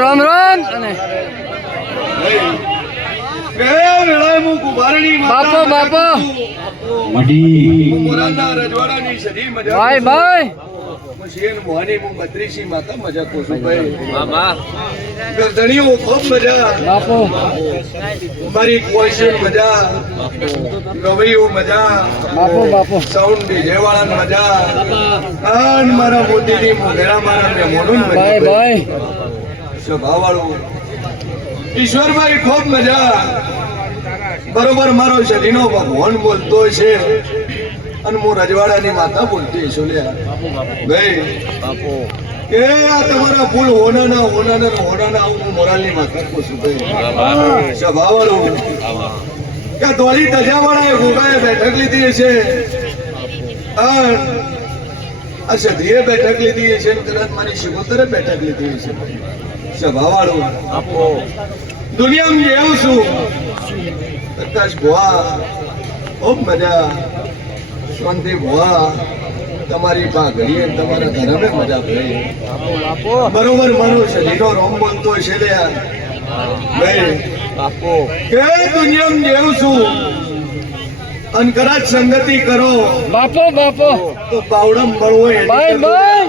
રામ રામ બાપો બાપો ભાઈ ભાઈ માતા મજા કોશું ભાઈ ગરદણીઓ ખૂબ મજા બાપો મારી કોઈશન મજા ગવૈયો મજા બાપો બાપો સાઉન્ડ ડીજે વાળા મજા આન મારા મોતીની મોઢેરા મારા મેમોનું ભાઈ ભાઈ સ્વભાવ વાળું ઈશ્વરભાઈ ખૂબ મજા બરોબર મારો શરીનો ભગવાન બોલતો છે અને હું રજવાડાની માતા બોલતી છું ભાઈ કે આ તમારા ફૂલ હોનાના હું મોરાલની માતા કહું છું ભાઈ સ્વભાવ વાળું કે ધોળી તજાવાળાએ ગોગાએ બેઠક લીધી છે આ સધીએ બેઠક લીધી છે કદાચ મારી શિકોતરે બેઠક લીધી છે સ્વભાવ વાળું દુનિયામાં જેવું છું પ્રકાશ ભુવા ખૂબ મજા શાંતિ ભુવા તમારી પાઘડીએ તમારા ધર્મે મજા પડી બરોબર મારો શરીરનો રોમ બોલતો છે લે ભાઈ કે દુનિયામાં જેવું છું અને કદાચ સંગતિ કરો બાપો બાપો તો પાવડમ મળવો ભાઈ ભાઈ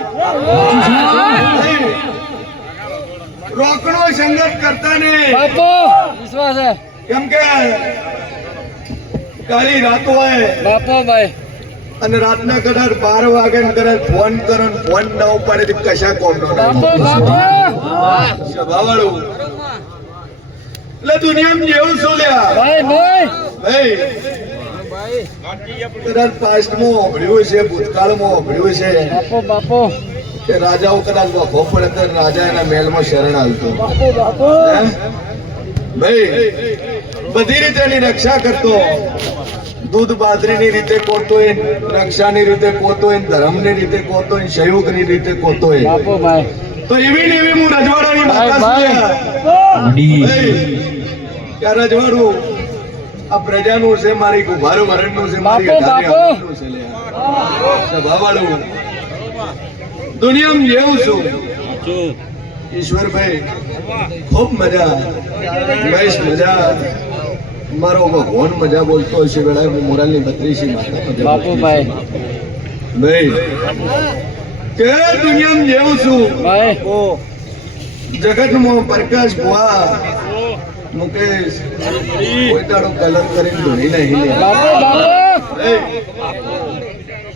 રોકડો સંગત કરતા ને બાપો વિશ્વાસ છે કેમ કે કાળી રાત હોય બાપો ભાઈ અને રાતના કદાચ 12 વાગે કદાચ ફોન કરો ને ફોન ના ઉપાડે તો કશા કોમ બાપો બાપો સ્વભાવવાળું એટલે દુનિયામાં જેવું શું લ્યા ભાઈ ભાઈ ભાઈ કદાચ પાસ્ટમાં ઓભળ્યું છે ભૂતકાળમાં ઓભળ્યું છે બાપો બાપો કે રાજાઓ કદાચ વખો પડે તો રાજા એના મહેલમાં શરણ આવતો બાપો બાપો ભાઈ બધી રીતે એની રક્ષા કરતો દૂધ બાજરીની રીતે કોતો હોય રક્ષાની રીતે કોતો હોય ધર્મની રીતે કોતો હોય સહયોગની રીતે કોતો હોય બાપો ભાઈ તો એવી ને એવી હું રજવાડાની માતા છું રજવાડું આ પ્રજાનું છે મારી ગુભારું વરણનું છે મારી અઢારે સ્વભાવવાળું દુનિયામાં જેવું છું ઈશ્વરભાઈ ખૂબ મજા મહેશ મજા મારો ભગવાન મજા બોલતો હશે વેળા હું મોરાલની 32 માતા બાપુ ભાઈ ભાઈ કે દુનિયામાં જેવું છું ભાઈ જગતમાં પ્રકાશ ભુવા મુકેશ કોઈ દાડો કલર કરીને ધૂણી નહીં બાપો બાપો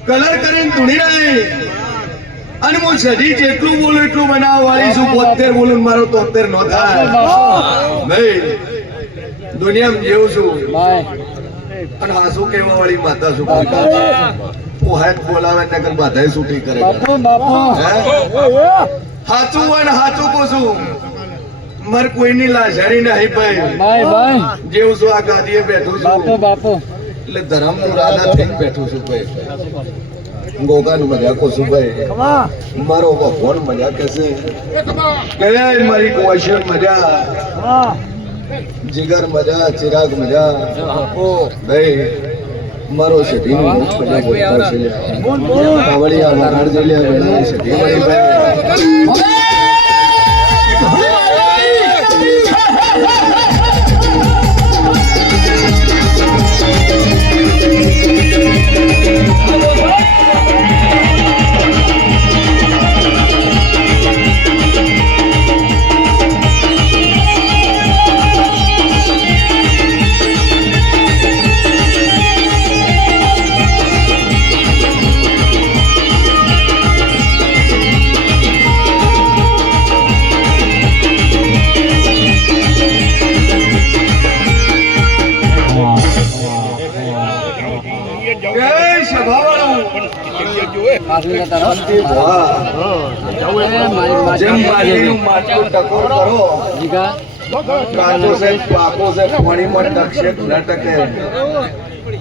કલર કરીને ધૂણી નહીં અને હું સજી જેટલું બોલું એટલું બનાવવા વાળી છું 72 બોલું મારો 73 નો થાય ભાઈ દુનિયામાં જેવું છું અને હાસુ કહેવા વાળી માતા છું હું હાથ બોલાવે નગર બાધાએ છૂટી કરે બાપો બાપો હાચું હોય ને હાચું કહું છું મારે કોઈની લાચારી નહીં ભાઈ ભાઈ ભાઈ જેવું છું આ ગાદીએ બેઠું છું બાપો બાપો એટલે ધર્મનું રાજા થઈને બેઠું છું ભાઈ ગોગાનું મજા કોશું ભાઈ મારો ભગવાન મજા કહેશે કે મારી કોશન મજા જીગર મજા ચિરાગ મજા ભાઈ મારો સધીનું મુખ મજા બોલતો છે કાવડિયા વરાડ જોઈ લે સધી મળી ભાઈ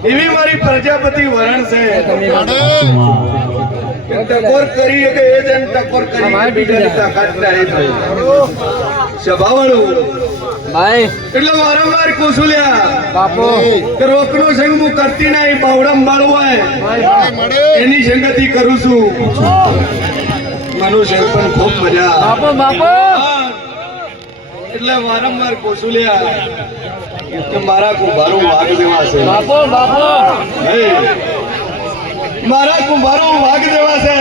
એવી મારી પ્રજાપતિ વરણ છે કે ટકોર કરી કે એ જેમ ટકોર કરી બીજાની તાકાત નહીં થઈ સ્વભાવવાળું ભાઈ એટલે વારંવાર કુસુલ્યા બાપુ કે રોકનો સંગ હું કરતી નહીં બાવડમ બાળું હોય એની સંગતિ કરું છું મનુષ્ય પણ ખૂબ મજા બાપુ બાપુ એટલે વારંવાર કુસુલ્યા કે મારા કુંભારો વાઘ જેવા છે બાપુ બાપુ હે, મારા કુંભારો વાઘ જેવા છે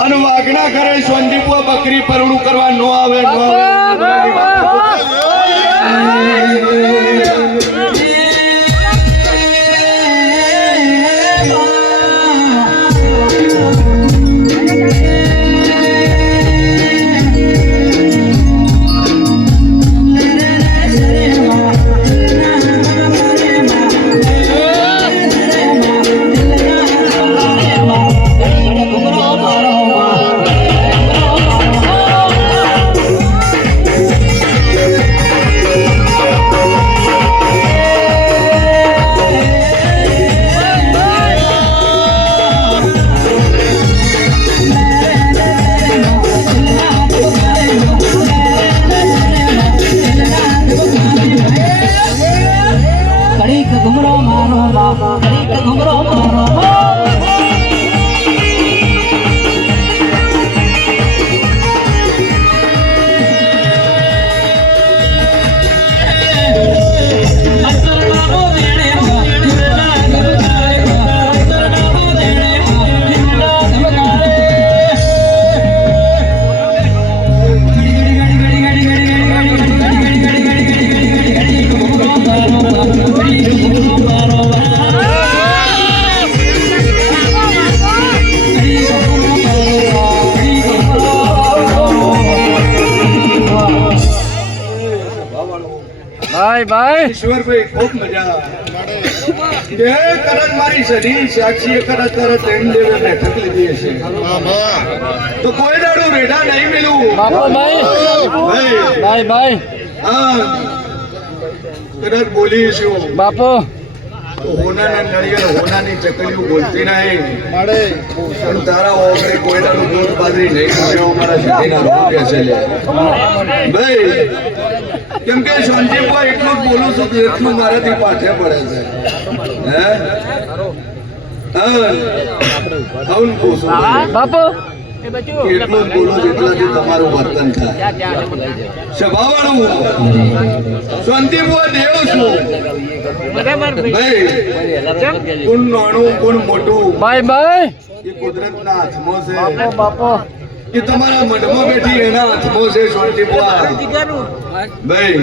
અને વાઘના ઘરે સોંદીપુઆ બકરી પરણું કરવા ન આવે ન આવે ઘુમરો મારો બાપા ઘુમરો મારો ભાઈ ભાઈ ઈશ્વરભાઈ ખૂબ મજા એ કદાચ મારી સદી સાક્ષી કદાચ તરત એમ દેવે બેઠક લીધી હશે તો કોઈ દાડું રેડા નહીં મિલું બાપુ ભાઈ ભાઈ ભાઈ હા કદાચ બોલીશું બાપુ તો હોનાના નળિયા હોનાની ચકલીઓ બોલતી નહીં પણ તારા ઓગળે કોઈ દાડું દૂધ બાજરી નહીં ખાયો મારા સદીના રોગ બેસે લે ભાઈ કેમ કે સંજીવભાઈ એટલું જ બોલું છું કે એટલું મારાથી પાછે પડે છે હે આવું પૂછું બાપુ એટલું જ બોલું જેટલાથી તમારું વર્તન થાય સ્વભાવવાળું સંજીવભાઈ દેવ છું ભાઈ કોણ નાનું કોણ મોટું ભાઈ ભાઈ એ કુદરતના હાથમાં છે બાપુ બાપુ એ તમારા મઢમાં બેઠી એના હાથમાં છે શાંતિપુઆ ભાઈ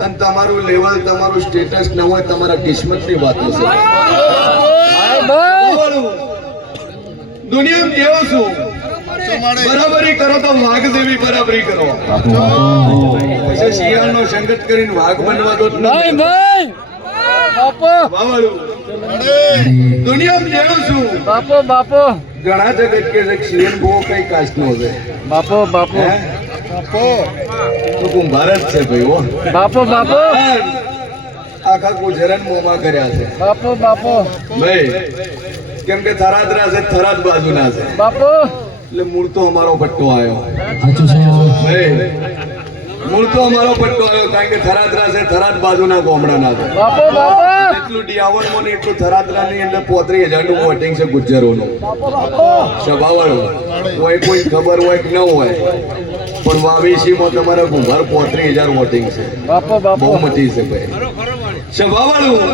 અને તમારું લેવલ તમારું સ્ટેટસ ન હોય તમારા કિસ્મતની વાતો છે ભાઈ ભાઈ દુનિયામાં જેવો છું બરાબરી કરો તો વાઘ જેવી બરાબરી કરો પછી શિયાળનો સંગત કરીને વાઘ બનવા દો ભાઈ ભાઈ બાપુ વાવાળું દુનિયામાં જેવો છું બાપુ બાપુ ઘણા જગત કે છે શિયન બહુ કઈ કાસ્ટનો છે બાપુ બાપુ હે? તો કુંભાર જ છે ભાઈ હો બાપુ બાપુ આખા ગુજરાત મોમાં કર્યા છે બાપુ બાપુ ભાઈ કેમ કે થરાદરા છે થરાદ બાજુના છે બાપુ એટલે મૂળ તો અમારો પટ્ટો આવ્યો ભાઈ મૂળ તો અમારો પટ્ટો આવ્યો કારણ કે થરાદરા છે થરાદ બાજુના ગામડાના છે બાપુ બાપુ એટલું ડિયાવડમાં ને એટલું થરાદરાની અંદર 35,000 નું વોટિંગ છે ગુજ્જરોનું સભાવાળું કોઈ કોઈ ખબર હોય કે ન હોય પણ વાવીસીમાં તમારા કુંભાર 35,000 વોટિંગ છે બાપુ બાપુ બહુમતી છે ભાઈ સભાવાળું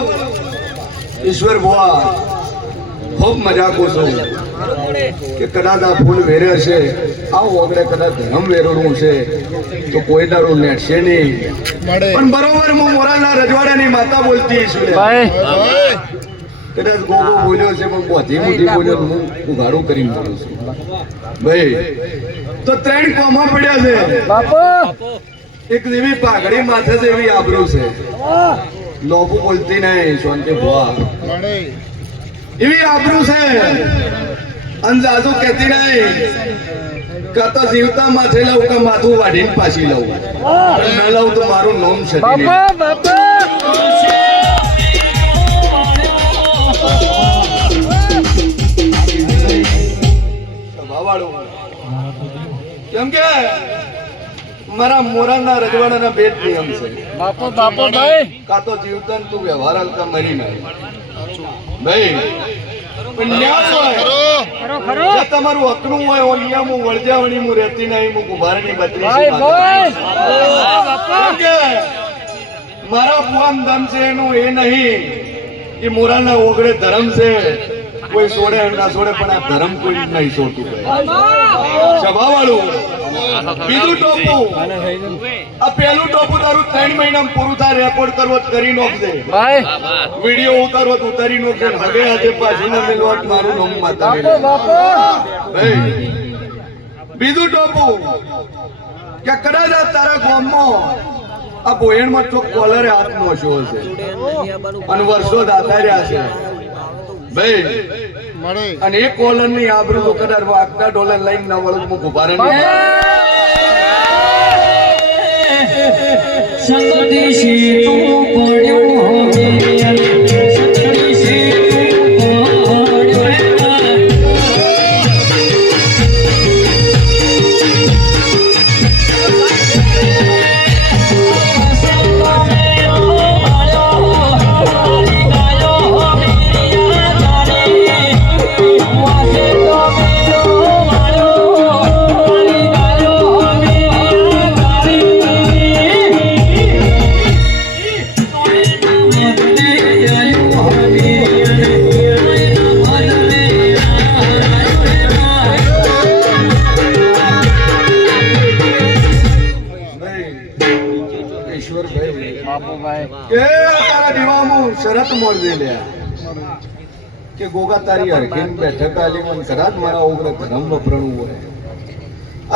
ઈશ્વર ભુવા ખૂબ મજાકો છું કે કદાચ આ ફૂલ વેરે હશે આ ઓગળે કદાચ ધર્મ વેરવું છે તો કોઈ દારૂ નેટશે નહીં પણ બરોબર હું મોરાલના રજવાડાની માતા બોલતી છું ભાઈ કદાચ ગોગો બોલ્યો છે પણ બધી મોટી બોલ્યો હું ઉઘાડું કરીને બોલું છું ભાઈ તો 3 કોમા પડ્યા છે બાપુ એક એવી પાઘડી માથે જ એવી આબરૂ છે લોકો બોલતી નહીં શાંતિ ભુવા એવી આબરૂ છે અંજાજુ કહેતી નહીં કાં તો જીવતા માથે લઉં કે માથું વાઢીને પાછી લઉં ન લઉં તો મારું નામ છે બાપુ બાપુ રાજવાડાના બે જ નિયમ છે. બાપુ બાપુ ભાઈ કાં તો જીવતા ને તું વ્યવહાર હાલતા મરી નાય ભાઈ. પણ ન્યાસ હોય જે તમારું હકનું હોય ઓ નિયમ હું વળજાવણી હું રહેતી નહીં હું ગુભારની ભાઈ બત્રીસ ભાઈ બાપુ મારા ફોન દમ છે એનું એ નહીં કે મોરાના ઓગળે ધર્મ છે કોઈ છોડે ના છોડે પણ આ ધર્મ કોઈ નહીં છોડતું સભા વાળું. બીજું ટોપું આ પેલું ટોપું તારું 3 મહિનામાં પૂરું થાય રેકોર્ડ કરવો જ કરી નોખજે ભાઈ વિડીયો ઉતારવો તો ઉતારી નોખજે હવે આજે પાછી ના મેલવા મારું નામ માતા બાપુ ભાઈ. બીજું ટોપું કે કદાચ આ તારા ગામમાં આ બોયણમાં ચોક કોલરે હાથ નોશો હશે અને વર્ષો દાતા રહ્યા છે ભાઈ. અને એ કોલર ની આબરૂ તો કદાચ વાગતા ડોલર લઈને ના વળું હું ઉભા રહી સંગતી છે તું પડ્યો હવે સંગતી છે તું પડ્યો બાપુ ભાઈ કે તારા દીવામાં શરત મોડી લ્યા કે ગોગા તારી હરખીન બેઠક આલી મન કદાચ મારા ઓગળે ધર્મ વપરાણું હોય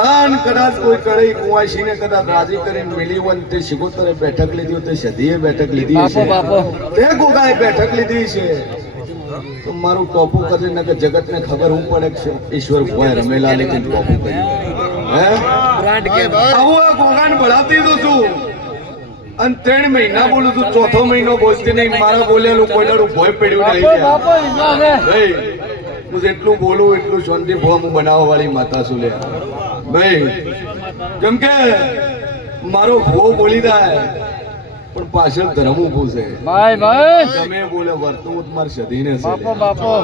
આન કદાચ કોઈ કડઈ કુવાસીને કદાચ રાજી કરીને મિલી હોય ને તે શિકોતરે બેઠક લીધી હોય તે સદીએ બેઠક લીધી બાપુ છે બાપુ તે ગોગાએ બેઠક લીધી છે તો મારું ટોપું કરી ને કે જગતને ખબર હું પડે કે ઈશ્વર ભોય રમેલા ને ટોપું કર્યું હે આવું આ ગોગાને ભણાવતી તો છું અને 3 મહિના બોલું છું ચોથો મહિનો બોલતી નહીં મારા બોલેલું કોઈ દાડું ભોય પડ્યું નહીં બાપુ લ્યા. વિશ્વાસ હે ભાઈ હું જેટલું બોલું એટલું શાંતિ ભોમ હું બનાવવા વાળી માતા છું લે ભાઈ. કેમ કે મારો ભો બોલી જાય પણ પાછળ ધર્મ ઊભું છે ભાઈ ભાઈ તમે બોલે વર્તું હું તમારી સધીને બાપુ છે બાપુ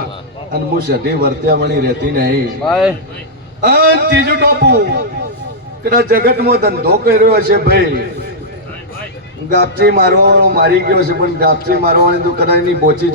અને હું સધી વર્ત્યા વણી રહેતી નહીં. ભાઈ અને ત્રીજું ટોપું કદાચ જગતમાં ધંધો કર્યો હશે ભાઈ ગાપચી મારવાનો મારી ગયો છે પણ ગાપચી મારવાની તો કદાચ નહીં પહોંચી